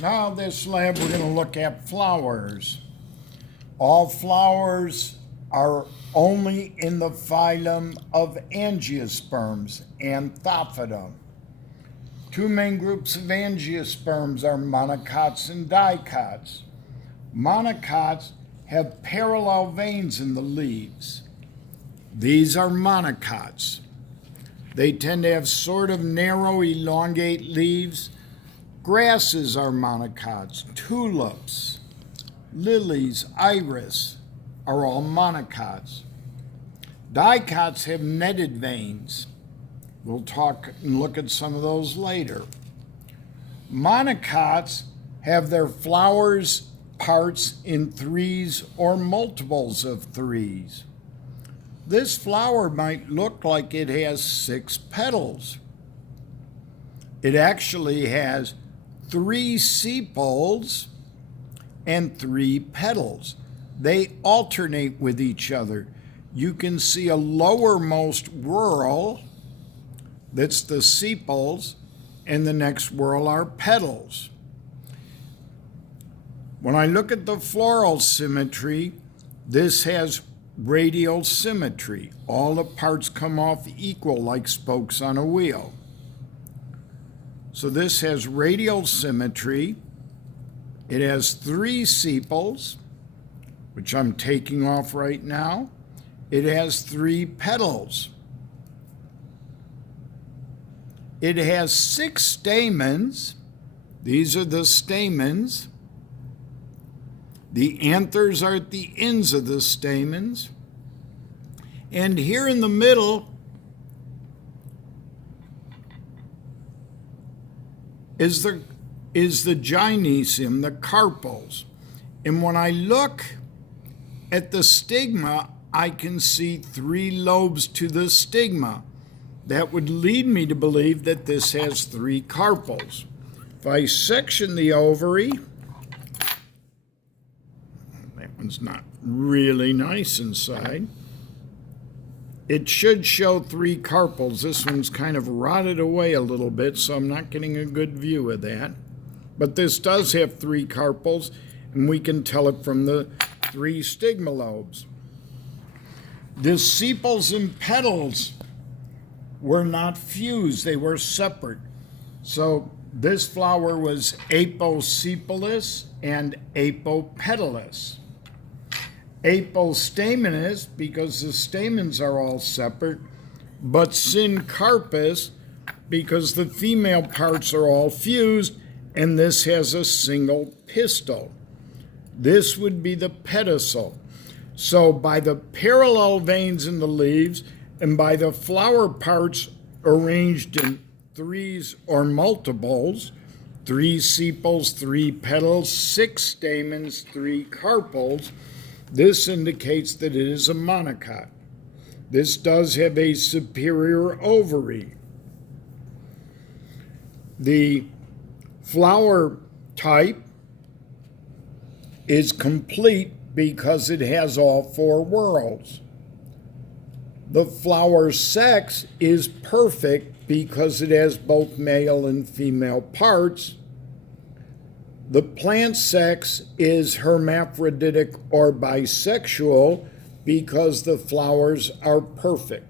Now this lab we're going to look at flowers. All flowers are only in the phylum of angiosperms, Anthophyta. Two main groups of angiosperms are monocots and dicots. Monocots have parallel veins in the leaves. These are monocots. They tend to have sort of narrow, elongate leaves. Grasses are monocots. Tulips, lilies, iris are all monocots. Dicots have netted veins. We'll talk and look at some of those later. Monocots have their flowers parts in threes or multiples of threes. This flower might look like it has 6 petals. It actually has 3 sepals and 3 petals. They alternate with each other. You can see a lowermost whorl, that's the sepals, and the next whorl are petals. When I look at the floral symmetry, this has radial symmetry. All the parts come off equal like spokes on a wheel. So this has radial symmetry. It has 3 sepals, which I'm taking off right now. It has 3 petals. It has 6 stamens. These are the stamens. The anthers are at the ends of the stamens. And here in the middle is the gynoecium, the carpels. And when I look at the stigma, I can see 3 lobes to the stigma. That would lead me to believe that this has 3 carpels. If I section the ovary, that one's not really nice inside. It should show 3 carpels. This one's kind of rotted away a little bit, so I'm not getting a good view of that. But this does have 3 carpels, and we can tell it from the 3 stigma lobes. The sepals and petals were not fused, they were separate. So this flower was aposepalous and apopetalous. Apostaminous because the stamens are all separate, but syncarpous because the female parts are all fused, and this has a single pistil. This would be the pedicel. So by the parallel veins in the leaves and by the flower parts arranged in threes or multiples, 3 sepals, 3 petals, 6 stamens, 3 carpels, this indicates that it is a monocot. This does have a superior ovary. The flower type is complete because it has all 4 whorls. The flower sex is perfect because it has both male and female parts. The plant sex is hermaphroditic or bisexual because the flowers are perfect.